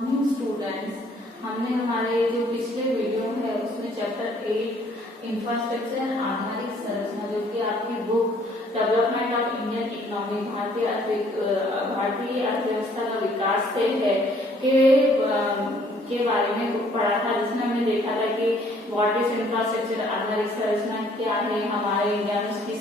Morning students, हमने हमारे जो पिछले वीडियो है उसमें चैप्टर 8 इंफ्रास्ट्रक्चर आधारित संरचना जो कि आपकी book development of Indian economy भारतीय अर्थव्यवस्था का विकास से है के बारे में पढ़ा था, जिसमें हमने देखा था कि व्हाट इज इंफ्रास्ट्रक्चर आधारित संरचना क्या है, हमारे इंडिया में उसकी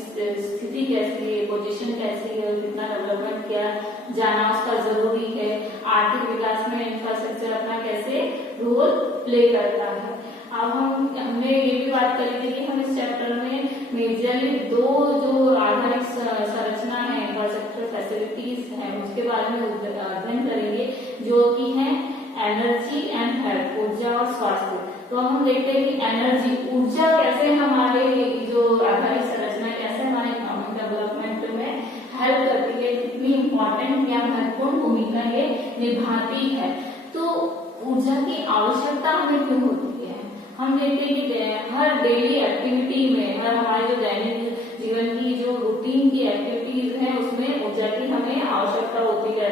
स्थिति कैसी है, पोजीशन कैसी है, कितना डेवलपमेंट किया जाना उसका जरूरी है, आर्थिक विकास में इंफ्रास्ट्रक्चर अपना कैसे रोल प्ले करता है। अब हमने ये भी बात करी थी कि हम इस चैप्टर में मेजरली दो जो आधारिक संरचना है इंफ्रास्ट्रक्चर फैसिलिटीज है उसके बारे में अध्ययन करेंगे, जो कि है एनर्जी एंड हेल्थ, ऊर्जा और स्वास्थ्य। तो हम देखते हैं कि एनर्जी ऊर्जा कैसे हमारे जो आधारिक संरचना कैसे हमारे इकोनॉमिक डेवलपमेंट में हेल्प करती है, कितनी इम्पोर्टेंट या महत्वपूर्ण भूमिका ये निभाती है। तो ऊर्जा की आवश्यकता हमें क्यों होती है? हम देखते हैं कि हर डेली एक्टिविटी में, हर हमारे जो दैनिक जीवन की जो रूटीन की एक्टिविटीज है उसमें ऊर्जा की हमें आवश्यकता होती है,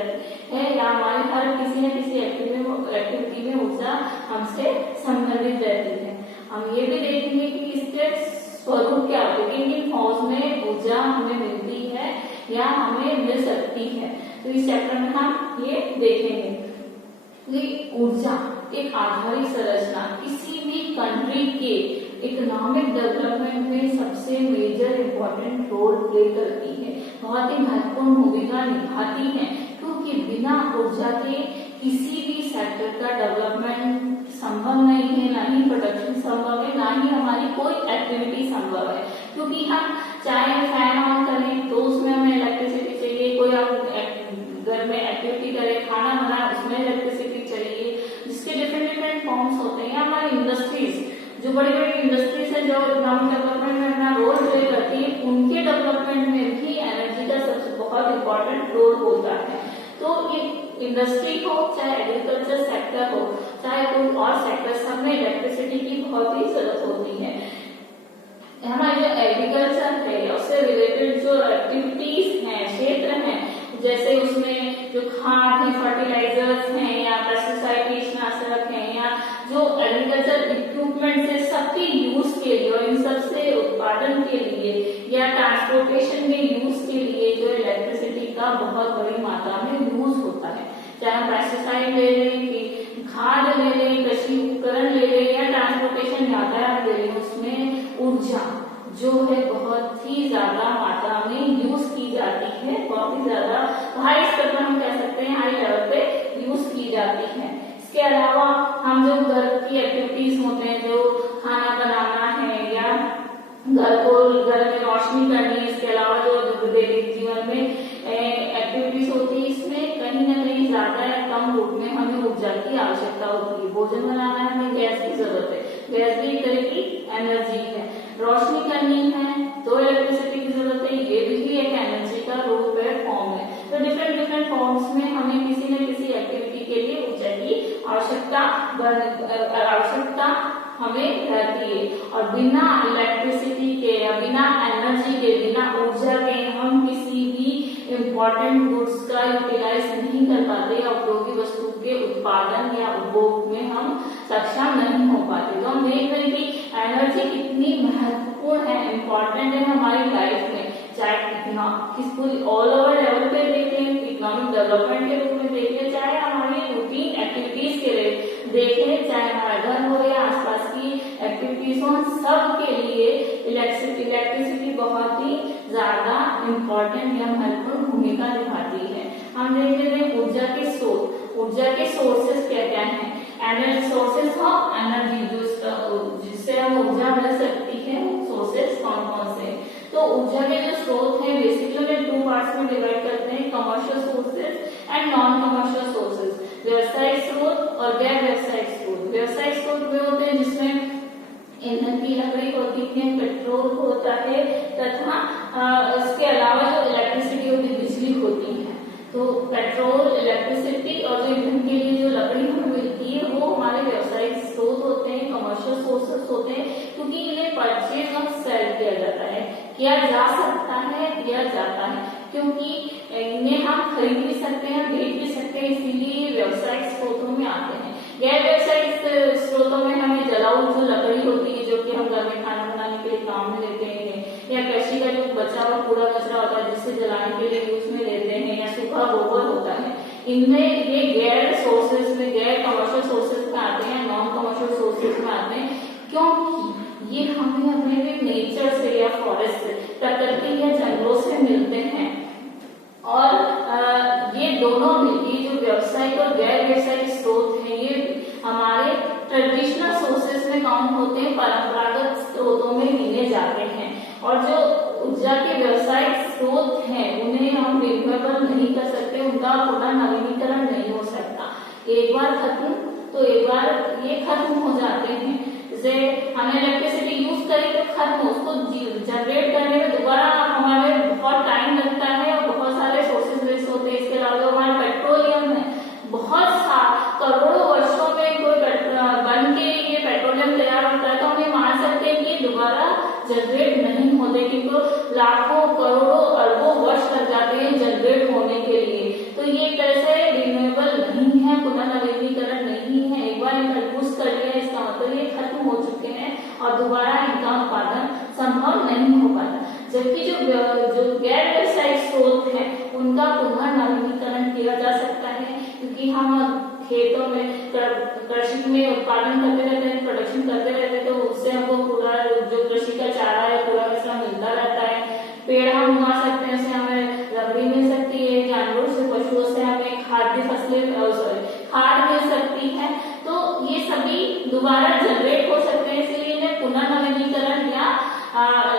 या हमारे हर किसी न किसी एक्टिविटी में ऊर्जा हमसे संबंधित रहती है। हम ये भी देखेंगे कि इसके स्वरूप क्या होते हैं, किन फॉर्म्स में ऊर्जा हमें मिलती है या हमें मिल सकती है। तो इस चैप्टर में हम ये देखेंगे कि ऊर्जा एक आधारिक संरचना किसी भी कंट्री के इकोनॉमिक डेवलपमेंट में सबसे मेजर इम्पोर्टेंट रोल प्ले करती है, बहुत ही महत्वपूर्ण भूमिका निभाती है, क्योंकि बिना ऊर्जा के किसी भी सेक्टर का डेवलपमेंट संभव नहीं है, ना ही प्रोडक्शन संभव है, ना ही हमारी कोई एक्टिविटी संभव है। क्योंकि हम चाहे फैन ऑन करें तो उसमें हमें इलेक्ट्रिसिटी चाहिए, कोई आप घर में एक्टिविटी करें, खाना बनाए उसमें इलेक्ट्रिसिटी चाहिए, जिसके डिफरेंट फॉर्म्स होते हैं। हमारी इंडस्ट्रीज, जो बड़ी बड़ी इंडस्ट्रीज है जो इकोनॉमिक डेवलपमेंट में अपना रोल प्ले करती है, उनके डेवलपमेंट में भी एनर्जी का सबसे बहुत इंपॉर्टेंट रोल होता है। तो ये इंडस्ट्री हो, चाहे एग्रीकल्चर सेक्टर हो, चाहे कोई और सेक्टर, सब में इलेक्ट्रिसिटी की बहुत ही जरूरत होती है। हमारे जो एग्रीकल्चर है उससे रिलेटेड जो एक्टिविटीज हैं, क्षेत्र हैं, जैसे उसमें जो खाद है, फर्टिलाइजर्स हैं या पेस्टिसाइड कीटनाशक हैं, या जो एग्रीकल्चर इक्विपमेंट है सबके यूज के लिए और इन सबसे उत्पादन के लिए या ट्रांसपोर्टेशन में यूज के लिए जो इलेक्ट्रिसिटी का बहुत बड़ी मात्रा में यूज होता है। चाहे हम पेस्टिसाइड ले लें, कि खाद ले लें, कृषि उपकरण ले लें या ट्रांसपोर्टेशन यातायात ले लें, उसमें ऊर्जा जो है बहुत ही ज्यादा मात्रा में यूज की जाती है, बहुत ही ज्यादा हाई स्तर पर हम कह सकते हैं, हाई लेवल पे यूज की जाती है। इसके अलावा हम जो घर की एक्टिविटीज होते हैं, जो खाना बनाना है या घर में रोशनी करनी है, इसके अलावा जो दैनिक जीवन में एक्टिविटीज होती है, इसमें कहीं ना कहीं ज्यादा या कम रूप में हमें ऊर्जा की आवश्यकता होती है। भोजन बनाना है, हमें गैस की जरूरत है, गैस भी एक तरह की एनर्जी है। रोशनी करनी है तो इलेक्ट्रिसिटी की जरूरत है, ये भी एक एनर्जी का रूप है, फॉर्म है। तो डिफरेंट फॉर्म्स में हमें किसी न किसी एक्टिविटी के लिए ऊर्जा की आवश्यकता हमें रहती है। और बिना इलेक्ट्रिसिटी के या बिना एनर्जी के, बिना ऊर्जा के हम किसी भी इम्पोर्टेंट गुड्स का यूटिलाइज नहीं कर पाते या उपयोगी वस्तु के उत्पादन या उपभोग में हम सक्षम नहीं हो पाते। तो हम देख रहे हैं कि एनर्जी कितनी महत्वपूर्ण है, इम्पोर्टेंट है हमारी लाइफ में, चाहे किस पूरी ऑल ओवर लेवल पे देखें, इकोनॉमिक डेवलपमेंट के रूप में देखें, चाहे हमारी रूटीन एक्टिविटीज के लिए देखें, चाहे हमारा घर हो या आसपास की एक्टिविटीज हो, सब के लिए इलेक्ट्रिसिटी बहुत ही ज्यादा इम्पोर्टेंट या महत्वपूर्ण भूमिका निभाती है। हम देख लेते हैं ऊर्जा के स्रोत, ऊर्जा के सोर्सेस क्या क्या है। एनर्जी सोर्सेस हो, एनर्जी जिससे हम ऊर्जा मिल सकती है, सोर्सेस कौन कौन से। तो ऊर्जा के जो स्रोत है बेसिकली में दो पार्ट्स में डिवाइड करते हैं, commercial sources and non commercial sources. व्यावसायिक स्रोत और गैर व्यावसायिक स्रोत। व्यावसायिक स्रोत वे होते हैं जिसमें ईंधन की लकड़ी होती है, पेट्रोल होता है, तथा इसके अलावा जो इलेक्ट्रिसिटी होती है, बिजली होती है। तो पेट्रोल, इलेक्ट्रिसिटी और जो ईंधन के लिए जो लकड़ी हमें मिलती है वो हमारे व्यावसायिक स्रोत होते हैं, कमर्शियल सोर्सेस होते हैं, क्योंकि इन्हें परचेज और सेल किया जाता है, किया जा सकता है, किया जाता है, क्योंकि इन्हें हम हम खरीद भी सकते हैं, बेच भी सकते हैं, इसीलिए व्यावसायिक स्रोतों में आते हैं। गैर व्यावसायिक स्रोतों में हमें जलाऊ जो लकड़ी होती है, जो कि हम घर में खाना बनाने के लिए काम में लेते हैं, या कृषि का जो बचा हुआ कूड़ा कचरा होता है जिससे जलाने के लिए यूज में लेते हैं, या सूखा गोबर होता है, इनमें ये गैर सोर्सेज में, गैर कमर्शियल सोर्सेज में आते हैं, नॉन कमर्शियल सोर्सेज में आते हैं, क्योंकि ये हमें अपने नेचर से या फॉरेस्ट से, प्रकृति या जंगलों से मिलते हैं। और ये दोनों भी, ये जो व्यावसायिक और गैर व्यावसायिक स्रोत हैं, ये हमारे ट्रेडिशनल सोर्सेज में काउंट होते हैं, परंपरागत स्रोतों में गिने जाते हैं। और जो ऊर्जा के व्यावसायिक स्रोत हैं उन्हें हम रिन्यूएबल नहीं कर सकते, उनका पुनर्नवीनीकरण नहीं हो सकता। एक बार खत्म तो एक बार ये खत्म हो जाते हैं। जैसे हमें इलेक्ट्रिसिटी यूज करें तो खत्म, उसको जनरेट करने में दोबारा हमारे बहुत टाइम लगता है और बहुत सारे सोर्सेज वेस्ट होते हैं। इसके अलावा हमारा पेट्रोलियम है, बहुत करोड़ों वर्षों में कोई बन के ये पेट्रोलियम तैयार होता है, तो हम ये मान सकते हैं कि दोबारा जनरेट नहीं होते, क्योंकि लाखों करोड़ों अरबों वर्ष लग जाते हैं जनरेट होने के लिए। तो ये एक तरह से रिन्यूएबल नहीं है, पुनर्नवीनीकरण नहीं है। एक बार इनका यूज कर लिया, इसका मतलब ये खत्म हो चुके हैं और दोबारा इनका उत्पादन संभव नहीं हो पाता। जबकि जो गैर व्यावसायिक स्रोत है उनका पुनर्नवीनीकरण किया जा सकता है, क्योंकि हम खेतों में कृषि में उत्पादन करते रहते हैं, प्रोडक्शन करते रहते हैं, तो उससे हमको पूरा जो कृषि का चारा है, पूरा कचरा मिलता रहता है। पेड़ हम उगा सकते हैं, उससे हमें लकड़ी मिल सकती है, जानवरों से, पशुओं से हमें खाद्य फसलें, खाद मिल सकती है। तो ये सभी दोबारा जनरेट हो सकते हैं, इसलिए इन्हें पुनर्नवीनीकरण या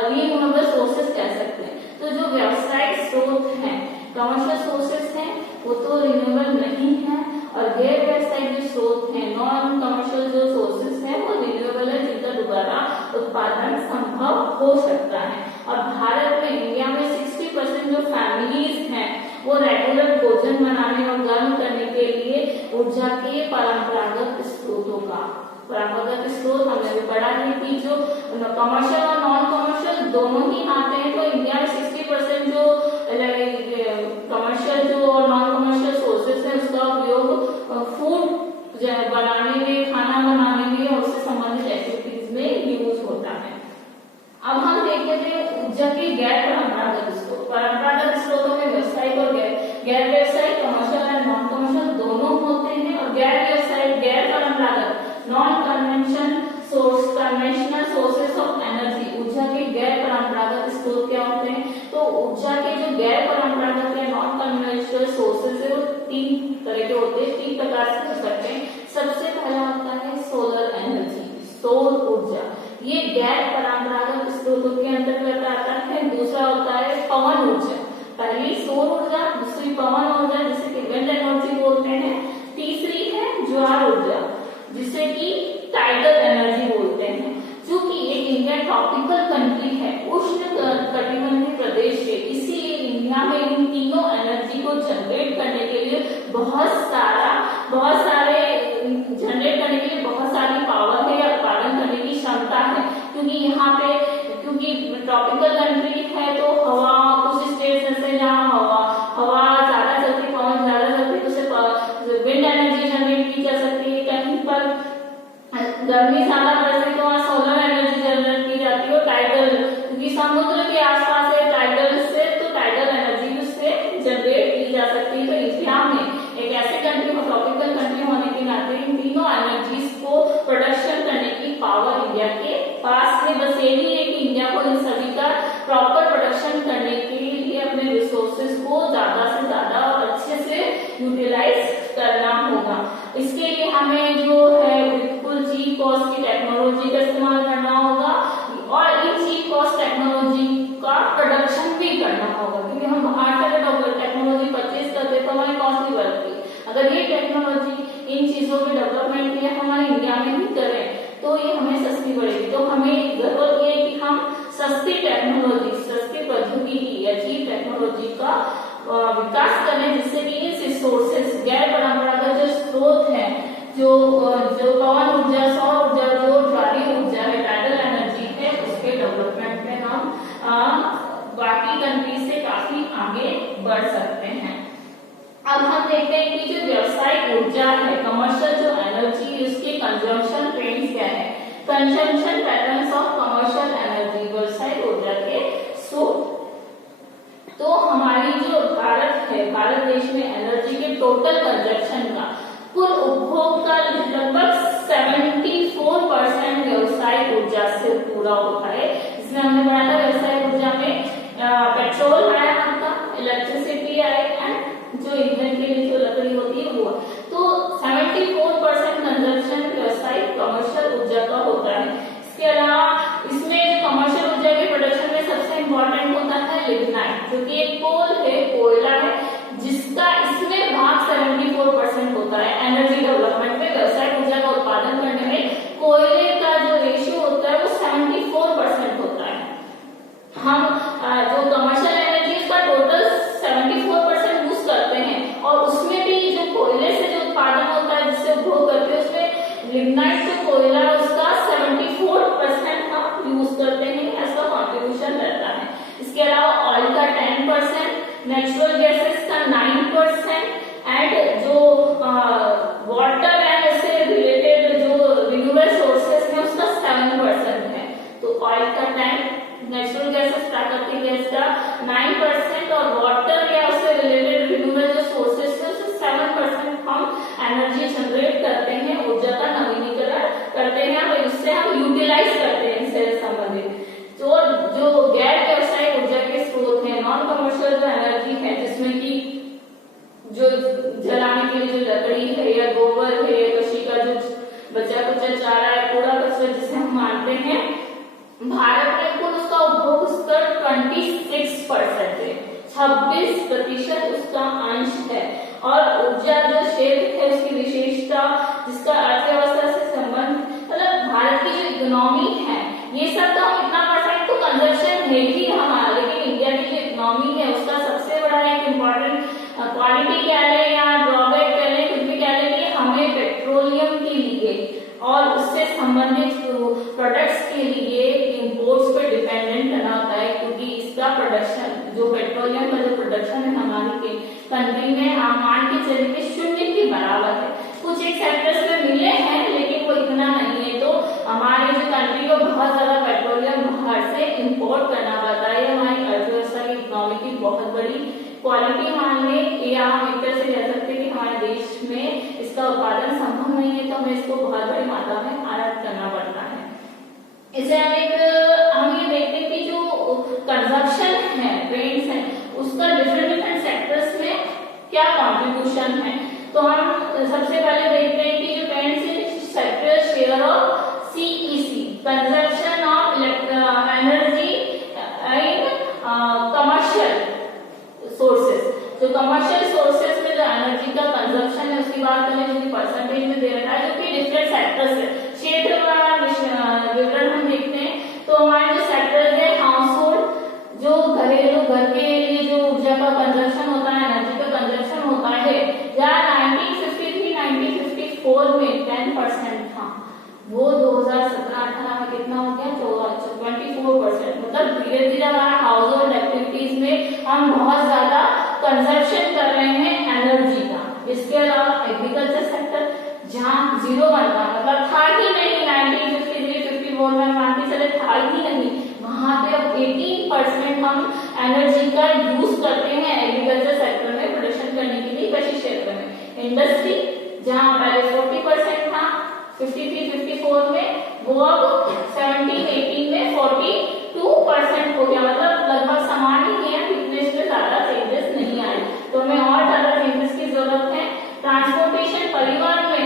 रिन्यूएबल सोर्सेज कह सकते हैं। तो जो व्यावसायिक स्रोत हैं, कमर्शियल सोर्सेज हैं, वो तो रिन्यूएबल नहीं है, और गैर व्यावसायिक जो स्रोत हैं, नॉन कमर्शियल जो सोर्सेज हैं, वो रिन्यूएबल है, जिनका दोबारा उत्पादन संभव हो सकता है। और भारत में, इंडिया में 60% जो फैमिलीज हैं वो रेगुलर भोजन बनाने और गर्म करने के लिए ऊर्जा के परंपरागत स्रोतों का, परंपरागत स्रोत हमने भी पढ़ा है कि जो कमर्शियल और नॉन कमर्शियल दोनों ही आते हैं। तो इंडिया में 60% जो कमर्शियल जो और नॉन कमर्शियल सोर्सेस है, उसका उपयोग फूड बनाने में, खाना बनाने में और उससे संबंधित एक्टिविटीज में यूज होता है। अब हम देखते थे ऊर्जा के गैर परंपरागत स्रोत। परंपरागत स्रोतों में व्यावसायिक और गैर व्यावसायिक, कमर्शियल और नॉन कमर्शियल दोनों होते हैं। और गैर व्यावसायिक, गैर परंपरागत, non conventional sources of energy, ऊर्जा के गैर परंपरागत स्रोत क्या होते हैं? तो ऊर्जा के जो गैर परंपरागत या नॉन कन्वेंशनल सोर्सेस है वो 3 तरह के होते हैं, 3 प्रकार से हो सकते हैं। सबसे पहला होता है सोलर एनर्जी, सौर ऊर्जा, ये गैर परंपरागत स्रोतों के अंतर्गत आता है। दूसरा होता है पवन ऊर्जा, पहली सौर ऊर्जा, दूसरी पवन ऊर्जा जिसे कि विंड एनर्जी बोलते हैं, तीसरी है ज्वार ऊर्जा जिसे कि टाइडल एनर्जी बोलते हैं। चूंकि एक इंडिया ट्रॉपिकल कंट्री है, उष्ण कटिबंधीय प्रदेश है, इसीलिए इंडिया में इन तीनों एनर्जी को जनरेट करने के लिए बहुत सारे जनरेट करने के लिए बहुत सारी पावर है या उत्पादन करने की क्षमता है। क्योंकि यहाँ पे, क्योंकि ट्रॉपिकल कंट्री है तो हवा, कुछ स्टेट्स ऐसे जहाँ हवा ज्यादा चलती, पवन ज्यादा चलती, तो उससे विंड एनर्जी जनरेट की जा सकती है। कहीं पर गर्मी ज्यादा बढ़ती तो वहाँ सोलर एनर्जी जनरेट की जाती है। टाइडल, क्योंकि समुद्र के आसपास है टाइडल से, तो टाइडल एनर्जी उससे जनरेट की जा सकती है। तो इंडिया में एक ऐसे कंट्री को, ट्रॉपिकल कंट्री होने के नाते इन तीनों एनर्जीज को प्रोडक्शन करने की पावर इंडिया के पास है। बस यही है कि इंडिया को इन सभी का प्रॉपर प्रोडक्शन करने के लिए अपने रिसोर्सेज को ज्यादा से ज्यादा और अच्छे से यूटिलाइज करना होगा। इसके लिए हमें जो है बिल्कुल चीप कॉस्ट की टेक्नोलॉजी का इस्तेमाल करना होगा और इन चीप कॉस्ट टेक्नोलॉजी का प्रोडक्शन भी करना होगा। क्योंकि हम बाहर से टेक्नोलॉजी परचेज करते तो हमारी कॉस्ट भी बढ़ती है। अगर ये टेक्नोलॉजी इन चीजों के डेवलपमेंट के लिए हमारे इंडिया में ही करें तो ये हमें सस्ती पड़ेगी। तो हमें जरूरत ये है कि हम सस्ती टेक्नोलॉजी, सस्ती प्रौद्योगिकी या चीप टेक्नोलॉजी का विकास करें, जिससे कि इस रिसोर्सेज, गैर परंपरागत जो स्रोत है, जो पवन ऊर्जा, सौर ऊर्जा, जो ज्वारीय ऊर्जा है, टाइडल एनर्जी है, उसके डेवलपमेंट में हम बाकी कंट्री से काफी आगे बढ़ सकते हैं। अब हम देखते हैं कि जो व्यावसायिक ऊर्जा है, कमर्शियल जो एनर्जी, उसके कंजम्पशन ट्रेंड्स क्या है। Consumption patterns of commercial energy, व्यवसायिक ऊर्जा के स्रोत। तो हमारी जो भारत है, भारत देश में एनर्जी के टोटल कंजम्पशन का, कुल उपभोग का लगभग 74% व्यवसायिक ऊर्जा से पूरा होता है। इसमें हमने पढ़ा था व्यवसायिक ऊर्जा में पेट्रोल आया, आपका इलेक्ट्रिसिटी आए, एंड जो ईंधन के लिए जो लकड़ी होती है वो। तो 74% कंजम्पशन व्यवसायिक कमर्शियल ऊर्जा का होता है। इसके अलावा इसमें कमर्शियल ऊर्जा के प्रोडक्शन में सबसे इम्पोर्टेंट होता है लिग्नाइट, जो कि एक कोल है, कोयला है, जिसका इसमें भाग 74% होता है। एनर्जी डेवलपमेंट में व्यवसायिक ऊर्जा का उत्पादन करने में कोयले का जो रेशियो होता है वो 74% होता है। हम जो कमर्शियल एनर्जी इसका टोटल 74% यूज करते हैं, और उसमें भी जो कोयले से जो उत्पादन होता है, जिससे उपभोग करते हैं, उसमें लिग्नाइट जो कोयला है उसका 74% हम यूज करते हैं, ऐसा कॉन्ट्रीब्यूशन रहता है। इसके अलावा ऑयल का 10%, नेचुरल गैसेस का 9%, एंड जो वाटर एंड इससे रिलेटेड जो रिन्यूएबल सोर्सेस है उसका 7% है। तो ऑयल का 10%, नेचुरल गैसेस प्राकृतिक गैस का 9%, और वाटर या उससे रिलेटेड रिन्यूएबल जो सोर्सेस है उससे 7% हम एनर्जी जनरेट करते हैं, ऊर्जा का नवीनीकरण करते हैं, और इससे हम यूटिलाइज करते हैं इससे संबंधित। तो जो गैर व्यवसायिक ऊर्जा के स्रोत हैं, नॉन कमर्शियल जो एनर्जी है, जिसमें कि जो जलाने के लिए जो लकड़ी है, या गोबर है, या कृषि का जो बचा कुचा चारा है, कूड़ा कचरा जिसे हम मानते हैं, भारत में कुल उसका उपभोग स्तर 26% है, 26% उसका अंश है। और ऊर्जा जो क्षेत्र है उसकी विशेषता, जिसका अर्थव्यवस्था से संबंध, मतलब भारत की जो इकोनॉमी है, ये सब तो हम इतना परसेंट तो कंजम्पशन है ही हमारा, लेकिन इंडिया की जो इकोनॉमी है उसका सबसे बड़ा एक इम्पोर्टेंट क्वालिटी क्या है या ड्रॉबैक कह लें, कुछ भी कह लें, कि हमें पेट्रोलियम के लिए और उससे संबंधित प्रोडक्ट्स के लिए इंपोर्ट्स पे डिपेंडेंट रहना होता है, क्योंकि इसका प्रोडक्शन, जो पेट्रोलियम का जो प्रोडक्शन है हमारी कंट्री में, आप मान के चलिए 0 के बराबर है। कुछ एक सेक्टर्स में मिले हैं, लेकिन वो इतना नहीं है। तो हमारे जो कंट्री को बहुत ज्यादा पेट्रोलियम बाहर से इंपोर्ट करना पड़ता है। हमारी अर्थव्यवस्था की, इकोनॉमी की बहुत बड़ी क्वालिटी मान ले, या हम एक तरह से कह सकते हैं कि हमारे देश में इसका उत्पादन संभव नहीं है, तो हमें इसको बहुत बड़ी मात्रा में आयात करना पड़ता है। इसे हम ये देखते हैं कि जो कंजप्शन है, ट्रेंड्स है, उसका डिफरेंट सेक्टर्स में क्या कॉन्ट्रीब्यूशन है। तो हम सबसे पहले देखते हैं कि जो ट्रेंड्स है, sector share of CEC, consumption of energy in commercial sources. जो कमर्शियल सोर्सेस में जो एनर्जी का कंजप्शन है उसकी बात करें, जो परसेंटेज में दे रखा है, जो कि डिफरेंट सेक्टर्स है। क्षेत्र का विवरण हम देखते हैं, तो हमारे जो सेक्टर है, हाउस होल्ड, जो घरेलू, घर के लिए जो ऊर्जा का कंजप्शन होता है, एनर्जी का कंजप्शन होता है, जहाँ 1953-1954 में 10% था, वो 2017-18 में कितना हो गया, तो 24%। मतलब धीरे धीरे हमारा हाउस होल्ड एक्टिविटीज में हम बहुत ज्यादा कंजप्शन कर रहे हैं एनर्जी का। इसके अलावा एग्रीकल्चर सेक्टर, जहाँ 0 बनता, मतलब था ही नहीं, 1953-54 में मान के चले था ही नहीं, वहां पे अब 18% हम एनर्जी का यूज करते हैं एग्रीकल्चर सेक्टर में प्रोडक्शन करने के लिए, कृषि क्षेत्र में। इंडस्ट्री, जहाँ पहले 40% था 53-54 में, वो अब 17-18 में 42% हो गया। मतलब लगभग समान ही है, फिटनेस में ज्यादा चेंजेस नहीं आए। तो हमें और ज्यादा चेंजेस की जरूरत है। ट्रांसपोर्टेशन, परिवहन में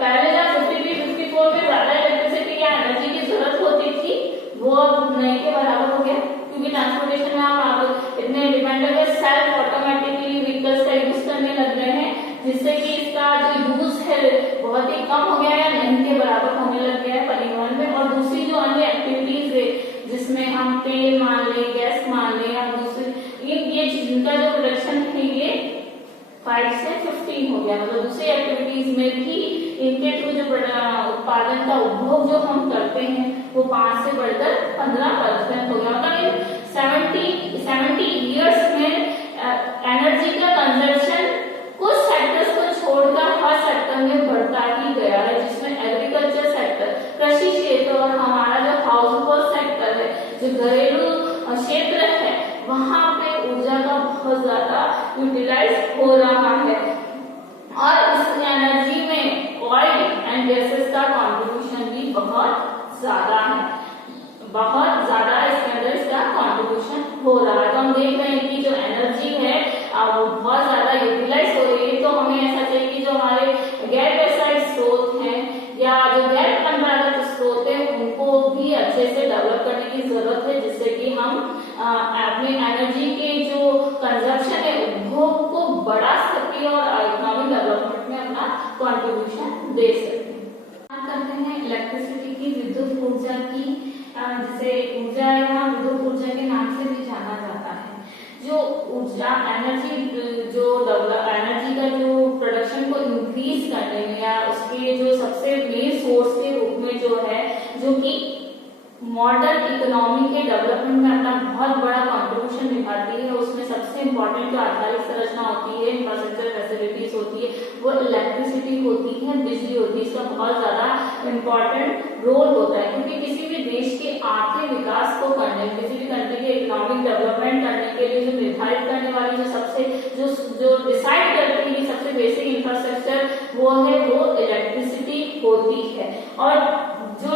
पहले जब 53-54 में ज्यादा इलेक्ट्रिसिटी या एनर्जी की जरूरत होती थी, वो अब नहीं के बराबर हो गया, क्योंकि ट्रांसपोर्टेशन में आप इतने डिपेंडेबल सेल्फ ऑटोमेटिकली व्हीकल्स का यूज करने लग गए हैं, जिससे कि इसका जो यूज है बहुत ही कम हो गया है, नहीं के बराबर होने लग गया है परिवहन में। और दूसरी जो अन्य एक्टिविटीज है, जिसमें हम तेल मान ले, गैस मान ले, या दूसरी ये जिनका जो प्रोडक्शन है ये 5 से 15 हो गया। मतलब दूसरी एक्टिविटीज में भी इनके थ्रू जो उत्पादन का उपभोग जो हम करते हैं वो 5 से बढ़कर 15% हो गया। मतलब 70 इयर्स में एनर्जी का कंजप्शन यूटिलाइज हो रहा है। और इस एनर्जी में ऑयल एंड गैसेस का कंट्रीब्यूशन भी बहुत ज्यादा है, बहुत ज्यादा इसके अंदर इसका कंट्रीब्यूशन हो रहा है। तो हम देख रहे हैं कि जो एनर्जी है वो बहुत ज्यादा यूटिलाइज हो रही है। तो हमें ऐसा चाहिए कि जो हमारे गैर वैसायिक स्रोत हैं या जो गैर परंपरागत स्रोत है उनको भी अच्छे से डेवलप करने की जरूरत है, जिससे कि हम अपने एनर्जी के जो कंजप्शन है उपभोग को बढ़ा सके और इकोनॉमिक डेवलपमेंट में अपना कंट्रीब्यूशन दे सके। बात करते हैं इलेक्ट्रिसिटी की, विद्युत ऊर्जा की, जिसे ऊर्जा या विद्युत ऊर्जा के नाम से भी जाना जाता है। जो ऊर्जा एनर्जी एनर्जी का जो प्रोडक्शन को इंक्रीज करने में या उसके जो सबसे मेन सोर्स के रूप में जो है, जो कि मॉडर्न इकोनॉमी के डेवलपमेंट में अपना बहुत बड़ा कंट्रीब्यूशन निभाती है, उसमें सबसे इम्पोर्टेंट जो आधारिक संरचना होती है, इंफ्रास्ट्रक्चर फैसिलिटीज होती है, वो इलेक्ट्रिसिटी होती है, बिजली होती है। इसका बहुत ज्यादा इम्पोर्टेंट रोल होता है, क्योंकि किसी भी देश के आर्थिक विकास को करने, किसी भी कंट्री के इकोनॉमिक डेवलपमेंट करने के लिए जो निर्धारित करने वाली जो सबसे जो डिसाइड करती है सबसे बेसिक इंफ्रास्ट्रक्चर वो है, वो इलेक्ट्रिसिटी होती है। और जो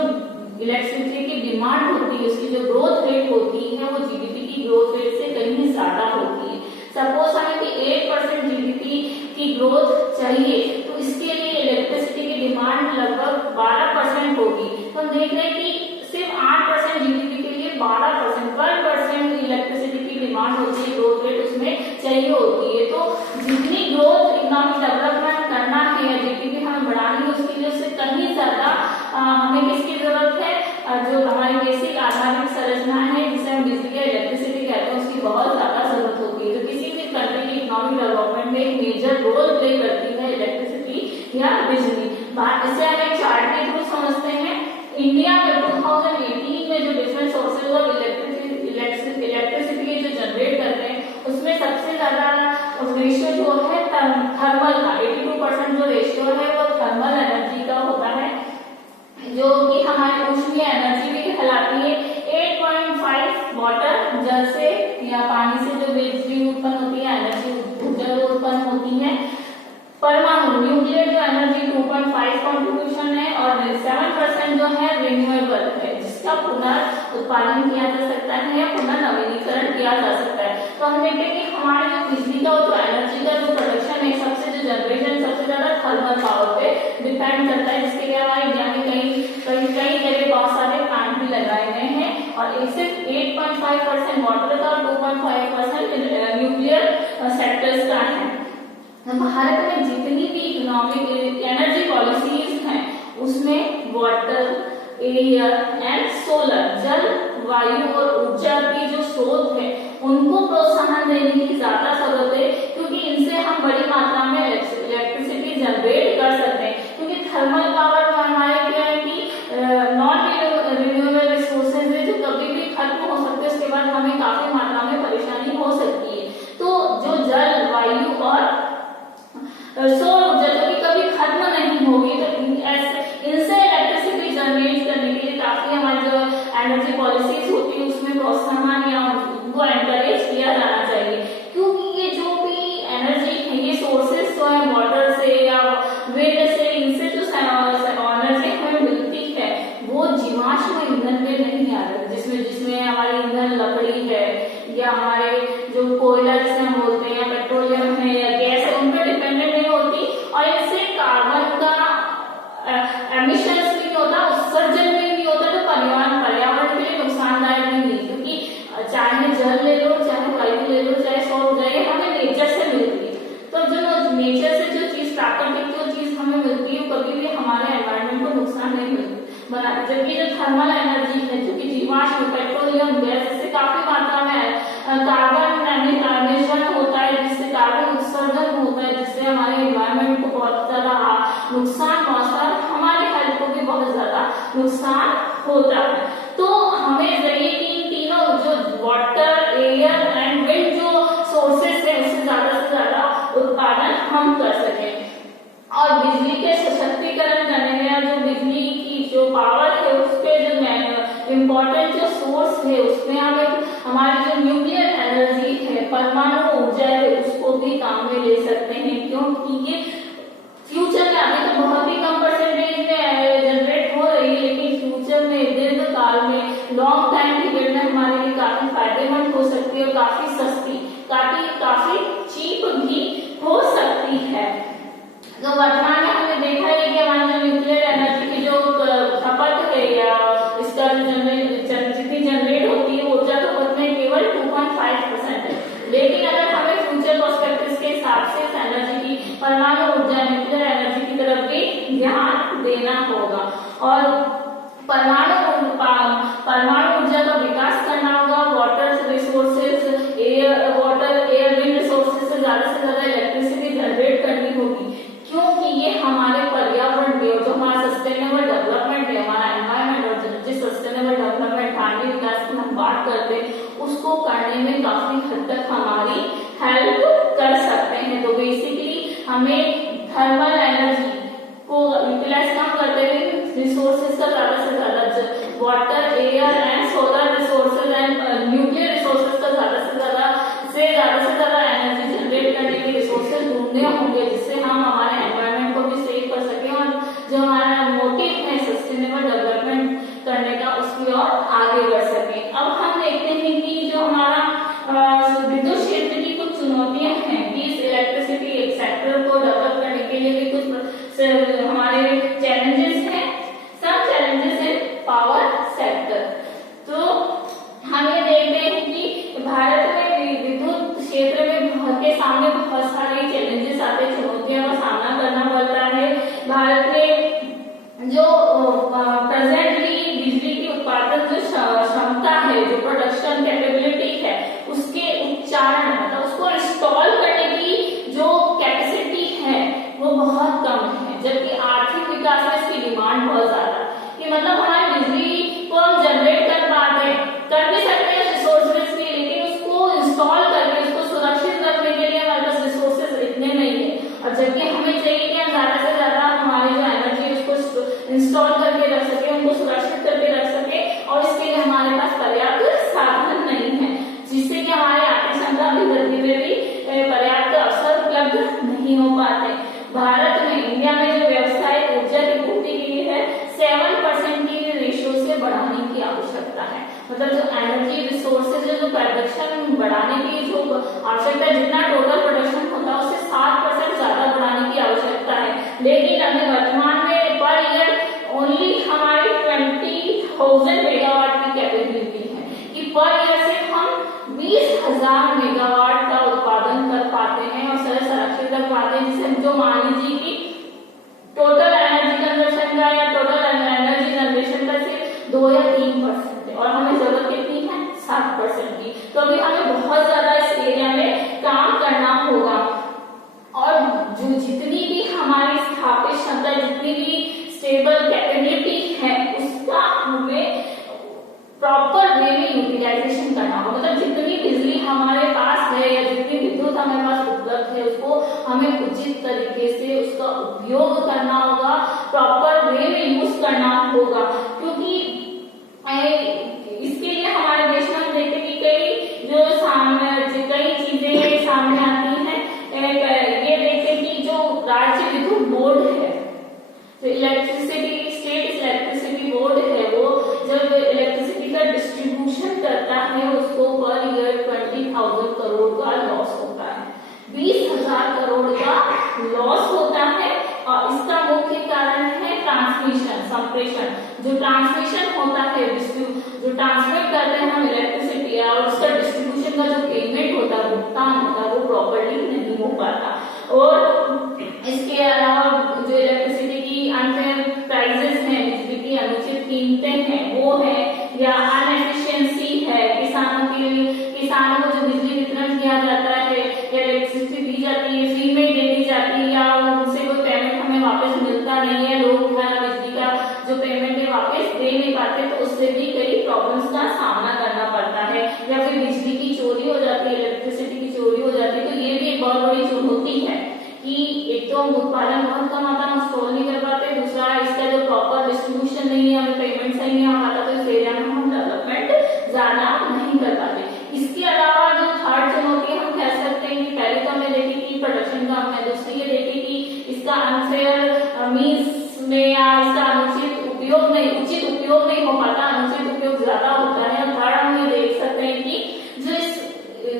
इलेक्ट्रिसिटी की डिमांड होती है, उसकी जो ग्रोथ रेट होती है वो जीडीपी की ग्रोथ रेट से कहीं ज्यादा होती है। सपोज हमें कि 8% जीडीपी की ग्रोथ चाहिए, तो इसके लिए इलेक्ट्रिसिटी की डिमांड लगभग 12% होगी। तो हम देख रहे हैं कि सिर्फ 8% जीडीपी के लिए 12% इलेक्ट्रिसिटी की डिमांड होती है, ग्रोथ रेट उसमें चाहिए होती है। तो जितनी ग्रोथ इकोनॉमिक डेवलपमेंट करना है या जीडीपी हमें बढ़ानी है, उसके लिए उससे कहीं ज्यादा हमें किसकी जरूरत है, जो हमारी बेसिक आधारिक संरचना है जिसे हम बिजली या इलेक्ट्रिसिटी कहते हैं, उसकी बहुत ज्यादा जरूरत होती है। तो किसी भी कंट्री की इकोनॉमिक डेवलपमेंट में एक मेजर रोल प्ले करती है इलेक्ट्रिसिटी या बिजली। इसे हम एक चार्ट के थ्रू समझते हैं। इंडिया में 2018 में जो डिफरेंट सोर्सेज ऑफ इलेक्ट्रिसिटी के जो जनरेट करते हैं, उसमें सबसे ज्यादा रेशियो जो है थर्मल का, 82% जो रेशियो है वो थर्मल एनर्जी का होता है, जो कि हमारी ऊष्मीय एनर्जी भी कहलाती है। 8.5 वाटर, जल से या पानी से जो बिजली उत्पन्न होती है, एनर्जी ऊर्जा उत्पन्न होती है। परमाणु न्यूक्लियर जो एनर्जी 2.5 कंट्रीब्यूशन है, और 7% जो है रिन्यूएबल है, जिसका पुनर्उत्पादन किया जा सकता है या पुनर्नवीनीकरण किया जा सकता है। तो हम देखते हैं कि हमारे जो बिजली का जो एनर्जी का जो प्रोडक्शन है, सबसे जो जनरेशन सबसे ज्यादा थर्मल पावर पे डिपेंड करता है, जिसके लिए हमारे इंडिया में कई जगह बहुत सारे प्लांट भी लगाए गए हैं। और सिर्फ 8.5% वाटर का और 2.5% न्यूक्लियर सेक्टर्स का है। भारत में जितनी भी इकोनॉमिक एनर्जी पॉलिसीज हैं, उसमें वाटर, एयर एंड सोलर, जल, वायु और ऊर्जा की जो स्रोत है उनको प्रोत्साहन देने की ज्यादा जरूरत है, क्योंकि इनसे हम बड़ी मात्रा में इलेक्ट्रिसिटी जनरेट कर सकते हैं। क्योंकि थर्मल पावर में हमारे क्या है कि नॉन रिन्यूएबल रिसोर्सेज है, जो कभी भी खत्म हो सकते हैं, उसके बाद हमें काफी मात्रा में परेशानी हो सकती है। तो जो जल, वायु और सौर ऊर्जा जो कि कभी खत्म नहीं होगी, तो इनसे इलेक्ट्रिसिटी जनरेट करने के लिए काफी हमारी जो एनर्जी पॉलिसीज होती है उसमें प्रोत्साहन या उनको एनकरेज किया जाना चाहिए। क्योंकि ये जो भी एनर्जी है, ये सोर्सेज जो है वाटर से या विंड से, इनसे जो एनर्जी हमें मिलती है वो जीवाश्म ईंधन पे नहीं आ रही, जिसमें हमारी ईंधन लकड़ी है या हमारे जो कोयला जिसे हम बोलते हैं, या पेट्रोलियम है या गैस है, उन पर डिपेंडेंट नहीं होती। और इससे कार्बन का एमिशंस भी होता, उत्सर्जन भी होता, तो पर्यावरण के लिए नुकसानदायक भी नहीं, क्योंकि चाहे जल ले लो, चाहे वायु ले लो, चाहे सौर ऊर्जा, ये हमें नेचर से मिलती है। तो जो नेचर से जो चीज, प्राकृतिक जो चीज हमें मिलती है, कभी भी हमारे एनवायरमेंट को नुकसान नहीं बनाती। जबकि जो थर्मल एनर्जी है, जो कि जीवाश्म, पेट्रोलियम, गैस, इससे काफी मात्रा में कार्बन एमिशन होता है, जिससे कार्बन उत्सर्जन होता है, जिससे हमारे एनवायरमेंट को बहुत ज्यादा नुकसान पहुंचता है, हमारे हेल्थ को भी बहुत ज्यादा नुकसान होता है। तो हमें चाहिए कि इन तीनों जो वाटर, एयर एंड विंड जो सोर्सेस है, उससे ज्यादा उत्पादन हम कर सकें। और बिजली के सशक्तिकरण करने में, जो बिजली की जो पावर है उसके जो इम्पोर्टेंट जो सोर्स है, उसमें हमें हमारी जो न्यूक्लियर एनर्जी है, परमाणु ऊर्जा है, उसको भी ध्यान देना होगा। और परमाणु ऊर्जा का विकास करना होगा। Water resources, air wind resources से ज्यादा इलेक्ट्रिसिटी जनरेट करनी होगी, क्योंकि ये हमारे पर्यावरण के जो हमारा सस्टेनेबल डेवलपमेंट है, हमारा एनवायरमेंट और जिस सस्टेनेबल डेवलपमेंट मानवीय विकास की हम बात करते हैं उसको करने में काफी हद तक हमारी हेल्प कर सकते हैं। तो बेसिकली हमें थर्मल एनर्जी को यूटिलाइज कम करते हुए रिसोर्सेज का ज्यादा से ज्यादा water, air and solar resources and nuclear resources का ज्यादा से ज्यादा एनर्जी जनरेट करने के रिसोर्सेज ढूंढने होंगे, जिससे हम हमारे एनवायरमेंट को भी सेव कर सकें और जो हमारा मोटिव है सस्टेनेबल डेवलपमेंट करने का उसकी ओर आगे बढ़ सके। अब हम देखते हैं कि जो हमारा विद्युत क्षेत्र की कुछ चुनौतियां हैं कि इस इलेक्ट्रिसिटी सेक्टर को डेवलप करने के लिए भी कुछ हमारे चैलेंजेस हैं। सब चैलेंजेस है पावर सेक्टर। तो हम ये देखते हैं कि भारत में विद्युत क्षेत्र में के सामने बहुत सारे चैलेंजेस आते हैं, चुनौतियों का सामना करना पड़ता है। भारत में जो प्रेजेंटली बिजली की उत्पादन जो क्षमता है, जो प्रोडक्शन कैपेबिलिटी है, उसके उच्चारण मतलब उसको इंस्टॉल करने की जो कैपेसिटी है वो बहुत कम है, जबकि आर्थिक विकास में इसकी डिमांड बहुत ज्यादा कि मतलब हमारी बिजली को हम जनरेट कर भी सकते हैं रिसोर्सेज के, लेकिन उसको इंस्टॉल करके उसको सुरक्षित रखने के लिए हमारे पास रिसोर्सेज इतने नहीं है। और जबकि हमें चाहिए कि हम ज्यादा से ज्यादा हमारी जो एनर्जी है उसको इंस्टॉल करके रख सके, उनको सुरक्षित करके रख सके, और इसके लिए हमारे पास पर्याप्त साधन नहीं है, जिससे कि हमारे आर्थिक क्षमता अभिवृद्धि में भी पर्याप्त अवसर उपलब्ध नहीं हो पाते। भारत में, इंडिया में जो व्यवसायिक ऊर्जा की पूर्ति के लिए है 7% की रेशियो से बढ़ाने की आवश्यकता है। मतलब जो एनर्जी रिसोर्सेज जो प्रोडक्शन बढ़ाने की जो आवश्यकता है, जितना टोटल प्रोडक्शन होता है उससे 7% ज्यादा बढ़ाने की आवश्यकता है। लेकिन अभी वर्तमान में पर ईयर ओनली हमारी 20,000 मेगावाट की कैपेबिलिटी है कि पर ईयर से हम 20,000 मेगावाट का उत्पादन कर पाते हैं और संरक्षित रख पाते हैं, जिसे जो मान लीजिए कि टोटल एनर्जी कंजप्शन का या टोटल एनर्जी जनरेशन का सिर्फ 2 या 3% है, और हमें जरूरत कितनी है 7% की। तो अभी हमें बहुत ज्यादा इस एरिया में काम करना होगा, और जो जितनी भी हमारी स्थापित क्षमता, जितनी भी स्टेबल कैपेबिलिटी है, उसका हमें प्रॉपर वे में यूटिलाइजेशन करना होगा। मतलब जितनी बिजली हमारे पास है या जितनी विद्युत हमारे पास उपलब्ध है उसको हमें उचित तरीके से उसका उपयोग करना होगा, प्रॉपर वे में यूज करना होगा। क्योंकि इसके लिए हमारे देश में हम देखते हैं कि कई चीजें सामने आती हैं। ये देखते हैं कि जो राज्य विद्युत बोर्ड है, तो इलेक्ट्रिसिटी स्टेट इलेक्ट्रिसिटी बोर्ड है, वो जब इलेक्ट्रिसिटी का डिस्ट्रीब्यूशन करता है उसको पर ईयर 20,000 करोड़ का लॉस होता है, 20,000 करोड़ का लॉस होता है। और इसका मुख्य कारण है ट्रांसमिशन, संप्रेषण। जो ट्रांसमिशन होता है, जो ट्रांसमिट करते हैं हम इलेक्ट्रिसिटी, और उसका डिस्ट्रीब्यूशन का जो पेमेंट होता है, भुगतान होता है, वो प्रॉपर्ली नहीं हो पाता। और इसके अलावा जो इलेक्ट्रिसिटी की अनफेयर प्राइसेस हैं, बिजली की अनुचित कीमतें हैं वो है, या अनएफिशिएंसी है, किसानों को जो बिजली वितरण किया जाता है या इलेक्ट्रिसिटी दी जाती है फ्री में दे दी जाती है, या उनसे कोई पेमेंट हमें वापस मिलता नहीं है, लोग हमारा बिजली का जो पेमेंट है वापस दे नहीं पाते, तो उससे भी कई प्रॉब्लम्स का सामना करना पड़ता है। या फिर बिजली की चोरी हो जाती है, इलेक्ट्रिसिटी की चोरी हो जाती है, तो ये भी एक बहुत बड़ी चुनौती है कि एक तो हम उत्पादन बहुत कम आता है, हम स्टोर नहीं कर पाते, दूसरा इसका जो प्रॉपर डिस्ट्रीब्यूशन नहीं है, हमें पेमेंट सही नहीं आ पाता, तो इस एरिया में हम डेवलपमेंट ज्यादा नहीं कर पाते। इसके अलावा जो थर्ड चुनौती हम कह सकते हैं कि पहले तो हमने देखी कि प्रोडक्शन का, हमने दूसरी ये देखी कि इसका अनफेयर मींस में या इसका अनुचित उपयोग नहीं हो पाता, अनुचित उपयोग ज्यादा होता है। और थर्ड हम ये देख सकते हैं कि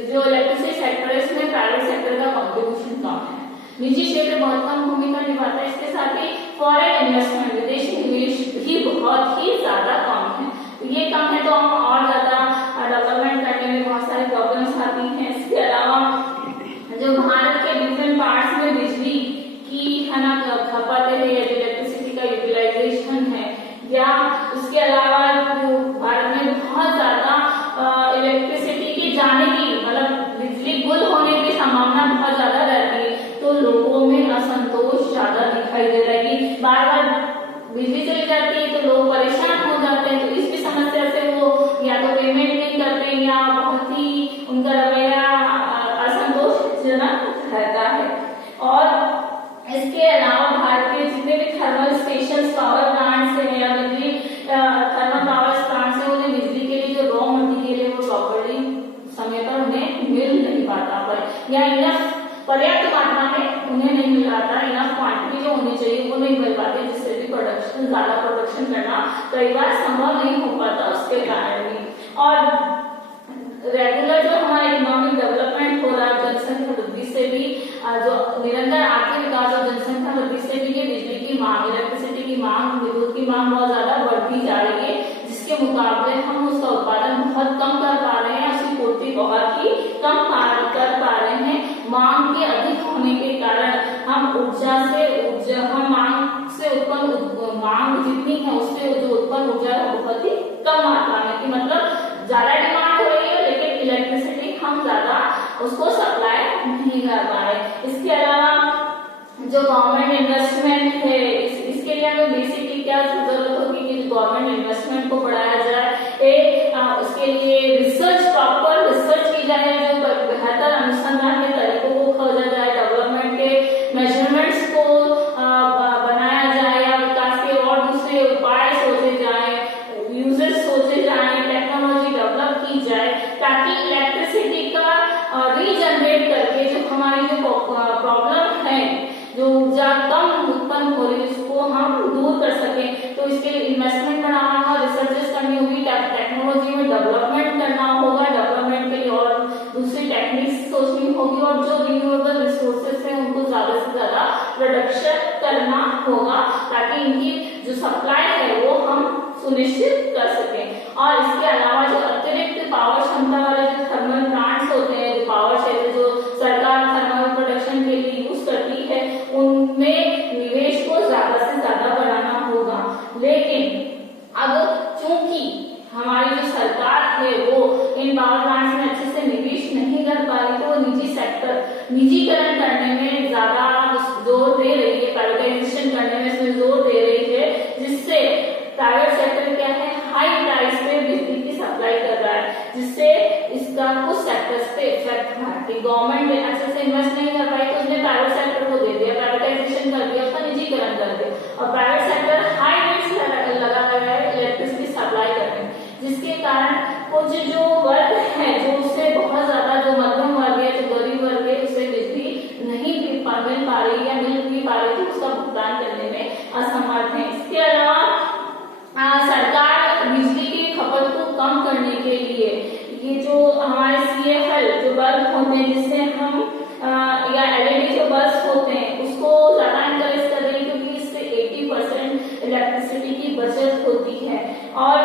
जो इलेक्ट्रिसिटी सेक्टर है इसमें प्राइवेट सेक्टर का कॉन्ट्रीब्यूशन कम है, निजी क्षेत्र बहुत कम भूमिका निभाता है। इसके साथ ही फॉरेन इन्वेस्टमेंट, विदेशी निवेश भी बहुत ही ज्यादा कम है। तो ये कम है तो हम और ज्यादा डेवलपमेंट करने में बहुत सारी प्रॉब्लम्स आती हैं। इसके अलावा जो भारत के डिफरेंट पार्ट्स में बिजली की है ना खपत है, इलेक्ट्रिसिटी सुविधाजनक रहता है। और इसके अलावा भारत के जितने भी थर्मल स्टेशन, पावर प्लांट्स हैं या बिजली थर्मल पावर प्लांट्स हैं, उन्हें बिजली के लिए जो रॉ मटेरियल है वो प्रॉपर्ली समय पर उन्हें मिल नहीं पाता पर या इनफ पर्याप्त मात्रा में उन्हें नहीं मिल पाता, इनफ क्वांटिटी जो होनी चाहिए वो नहीं मिल पाती, जिससे भी प्रोडक्शन ज्यादा प्रोडक्शन करना कई बार संभव नहीं हो पाता उसके कारण भी। और रेगुलर जो हमारा इकोनॉमिक डेवलपमेंट हो रहा है जनसंख्या वृद्धि से भी, जो निरंतर आर्थिक विकास और जनसंख्या वृद्धि से भी ये बिजली की मांग, इलेक्ट्रिसिटी की मांग, विद्युत की मांग बहुत ज्यादा बढ़ती जा रही है, जिसके मुकाबले हम उसका उत्पादन बहुत कम कर पा रहे हैं, उसकी पूर्ति बहुत ही कम कर पा रहे हैं। मांग के अधिक होने के कारण हम हम मांग से उत्पन्न मांग जितनी है उससे जो उत्पन्न ऊर्जा है बहुत ही कम मात्रा में, कि मतलब ज्यादा डिमांड हो रही है लेकिन इलेक्ट्रिसिटी हम ज्यादा उसको सप्लाई नहीं कर पा रहे। इसके अलावा जो गवर्नमेंट इन्वेस्टमेंट है इसके लिए हमें बेसिकली क्या जरूरत होगी कि गवर्नमेंट इन्वेस्टमेंट को बढ़ाया जाए, उसके लिए रिसर्च, प्रॉपर रिसर्च की जाए, जो बेहतर अनुसंधान के तरीकों को खोजा जाए, डेवलपमेंट के मेजरमेंट्स को बनाया जाए या विकास के और दूसरे उपाय सोचे जाए, यूजेस सोचे जाए, टेक्नोलॉजी डेवलप की जाए, ताकि इलेक्ट्रिसिटी का रीजनरेट करके जो हमारी जो प्रॉब्लम है, जो ऊर्जा कम उत्पन्न हो रही है उसको हम दूर कर सकें। तो इसके लिए इन्वेस्टमेंट बढ़ाना होगा, रिसर्चेस करनी होगी, टेक्नोलॉजी में डेवलपमेंट करना होगा, डेवलपमेंट के लिए और दूसरी टेक्निक्स सोचनी होगी, और जो रिन्यूएबल रिसोर्सेस हैं उनको ज्यादा से ज्यादा प्रोडक्शन करना होगा, ताकि इनकी जो सप्लाई है वो हम सुनिश्चित कर सकें। और इसके अलावा जो अतिरिक्त पावर क्षमता वाले जो थर्मल प्लांट्स होते हैं, जो पावर क्षेत्र जो सरकार थर्मल प्रोडक्शन के लिए यूज करती है, उनमें निवेश को ज्यादा से ज्यादा बढ़ाना होगा। लेकिन अब चूंकि हमारी जो सरकार है वो इन पावर प्लांट्स में अच्छे से निवेश नहीं कर पा रही, तो वो निजीकरण करने में ज्यादा जोर दे रही है, प्राइवेटाइजेशन करने में इसमें जोर दे रही है, जिससे प्राइवेट सेक्टर क्या है, हाई प्राइस पे बिजली की सप्लाई कर रहा है, जिससे इसका कुछ सेक्टर्स पे इफेक्ट हुआ है। गवर्नमेंट अच्छे से इन्वेस्ट नहीं कर पाई तो उसने प्राइवेट सेक्टर को दे दिया, प्राइवेटाइजेशन कर दिया, उसका निजीकरण कर दिया, और प्राइवेट सेक्टर हाई रेट्स लगा रहा है इलेक्ट्रिसिटी सप्लाई करने, जिसके कारण कुछ जो वर्ग है जो उससे बहुत ज्यादा, जो मध्यम वर्ग है, जो गरीब वर्ग है, उसे बिजली नहीं मिल पा रही या मिल भी पा रही, तो उसका भुगतान करने में असमर्थ है। इसके अलावा सरकार बिजली की खपत को कम करने के लिए ये जो हमारे CFL जो बल्ब होते हैं, जिससे हम या LED जो बल्ब होते हैं उसको ज्यादा एनकरेज कर रही है, क्योंकि इससे 80% इलेक्ट्रिसिटी की बचत होती है। और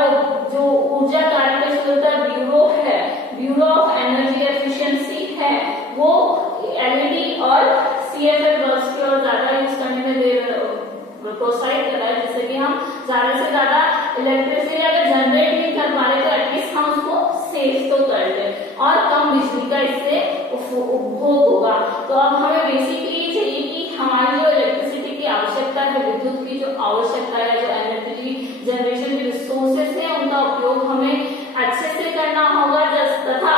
जो ऊर्जा कार्यशीलता ब्यूरो है, ब्यूरो ऑफ एनर्जी एफिशिएंसी है, वो LED और CFL बल्ब की और ज्यादा यूज करने में प्रोत्साहित कर रहा है, जिससे कि हम ज्यादा से ज्यादा इलेक्ट्रिसिटी अगर जनरेट नहीं कर पा रहे तो एटलीस्ट हम उसको सेव तो कर ले और कम बिजली का इससे उपभोग होगा। तो अब हमें बेसिकली ये चाहिए कि हमारी जो इलेक्ट्रिसिटी की आवश्यकता है, विद्युत की जो आवश्यकता है, जो एनर्जी जनरेशन के रिसोर्सेस है, उनका उपयोग हमें अच्छे से करना होगा, तथा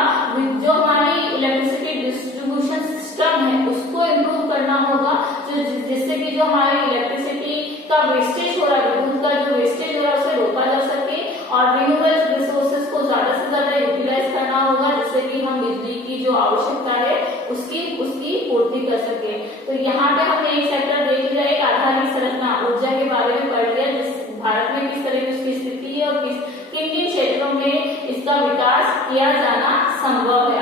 जो हमारी इलेक्ट्रिसिटी डिस्ट्रीब्यूशन सिस्टम है उसको इम्प्रूव करना होगा, जिससे कि जो हमारी इलेक्ट्रिसिटी का वेस्टेज हो रहा है, विद्युत का जो वेस्टेज हो रहा है उसे रोका जा सके, और रिन्यूएबल रिसोर्सेज को ज्यादा से ज्यादा यूटिलाइज करना होगा, जिससे कि हम बिजली की जो आवश्यकता है उसकी पूर्ति कर सके। तो यहाँ पे हमने एक सेक्टर देख लिया, एक आधारिक संरचना ऊर्जा के बारे में पढ़ लिया, जिस भारत में किस तरह की उसकी स्थिति है और किन किन क्षेत्रों में इसका विकास किया जाना संभव है।